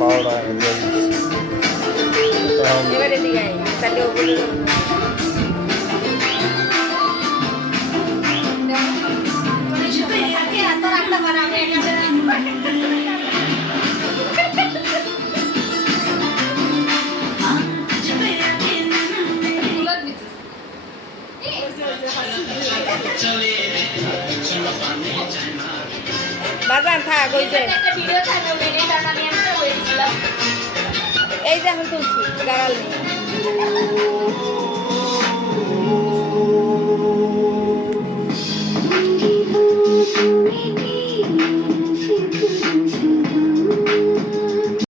পাওড়া তাহলে বাজান থাক ওই যে একটা ভিডিও থাকবে এই যে এখন তুলছি গাড়াল